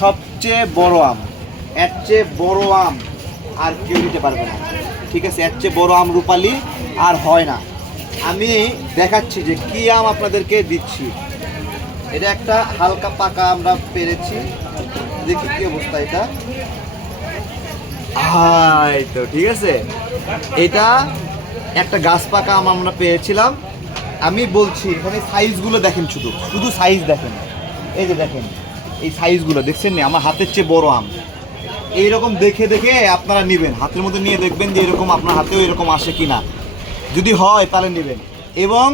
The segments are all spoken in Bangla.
সবচেয়ে বড় আম। এর চেয়ে বড় আম আর কেউ দিতে পারবে না। ঠিক আছে, এর চেয়ে বড় আম রূপালি আর হয় না। আমি দেখাচ্ছি যে কি আম আপনাদেরকে দিচ্ছি। এটা একটা হালকা পাকা আমরা পেরেছি। দেখি কি অবস্থা এটা। হাই তো, ঠিক আছে। এটা একটা গাছ পাকা আম আমরা পেয়েছিলাম। আমি বলছি, এখানে সাইজগুলো দেখেন শুধু। শুধু সাইজ দেখেন। এই যে দেখেন। এই সাইজগুলো দেখছেন না? আমার হাতের চেয়ে বড় আম। এইরকম দেখে দেখে আপনারা নেবেন। হাতের মধ্যে নিয়ে দেখবেন যে এরকম আপনার হাতেও এরকম আসে কি না যদি হয়, তাহলে নেবেন। এবং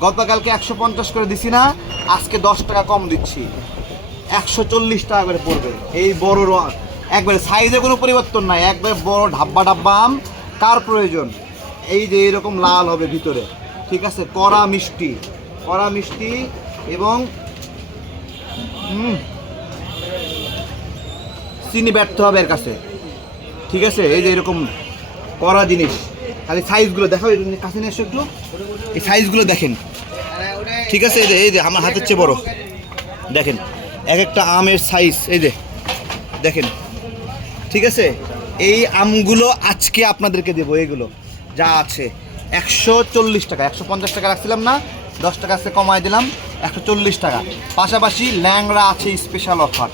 গতকালকে একশো পঞ্চাশ করে দিছি না, আজকে দশ টাকা কম দিচ্ছি। একশো চল্লিশ টাকা করে পড়বে। এই বড় রং একবারে সাইজে কোনো পরিবর্তন নাই। একবারে বড় ঢাব্বা ডাব্বা আম। কার প্রয়োজন? এই যে এরকম লাল হবে ভিতরে। ঠিক আছে? কড়া মিষ্টি। কড়া মিষ্টি এবং চিনি ব্যর্থ হবে এর কাছে। ঠিক আছে? এই যে এরকম করা জিনিস। খালি সাইজগুলো দেখো কাছে নিয়ে এসো একটু। এই সাইজগুলো দেখেন। ঠিক আছে? এই যে এই যে, আমার হাতের চেয়ে বড়। দেখেন, এক একটা আমের সাইজ এই যে, দেখেন। ঠিক আছে? এই আমগুলো আজকে আপনাদেরকে দেবো, এগুলো যা আছে। একশো চল্লিশ টাকা, একশো পঞ্চাশ টাকা রাখছিলাম না দশ টাকা আজকে কমায় দিলাম একশো চল্লিশ টাকা। পাশাপাশি ল্যাংড়া আছে স্পেশাল অফার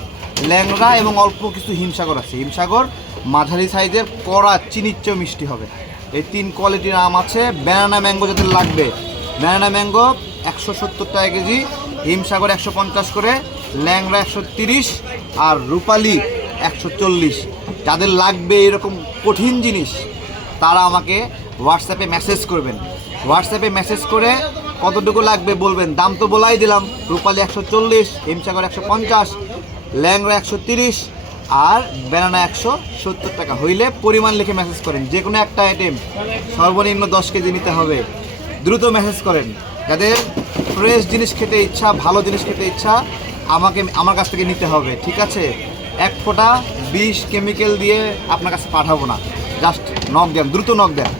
ল্যাংড়া এবং অল্প কিছু হিমসাগর আছে। হিমসাগর মাঝারি সাইজের কড়া চিনির চেয়েও মিষ্টি হবে। এই তিন কোয়ালিটির আম আছে। ব্যানানা ম্যাঙ্গো যাদের লাগবে। ব্যানানা ম্যাঙ্গো একশো সত্তর টাকা কেজি, হিমসাগর একশো পঞ্চাশ করে, ল্যাংড়া একশো তিরিশ আর রূপালি একশো চল্লিশ। যাদের লাগবে এরকম কঠিন জিনিস, তারা আমাকে হোয়াটসঅ্যাপে মেসেজ করবেন। হোয়াটসঅ্যাপে মেসেজ করে কতটুকু লাগবে বলবেন? দাম তো বলাই দিলাম। রূপালি একশো চল্লিশ হিমসাগর একশো পঞ্চাশ, ল্যাংড়া একশো তিরিশ আর ব্যানানা একশো সত্তর টাকা। হইলে পরিমাণ লিখে মেসেজ করেন। যে কোনো একটা আইটেম সর্বনিম্ন দশ কেজি নিতে হবে। দ্রুত মেসেজ করেন। যাদের ফ্রেশ জিনিস খেতে ইচ্ছা, ভালো জিনিস খেতে ইচ্ছা, আমাকে, আমার কাছ থেকে নিতে হবে, ঠিক আছে? এক ফোঁটা বিষ কেমিক্যাল দিয়ে আপনার কাছে পাঠাবো না। জাস্ট নক দেন, দ্রুত নক দেন।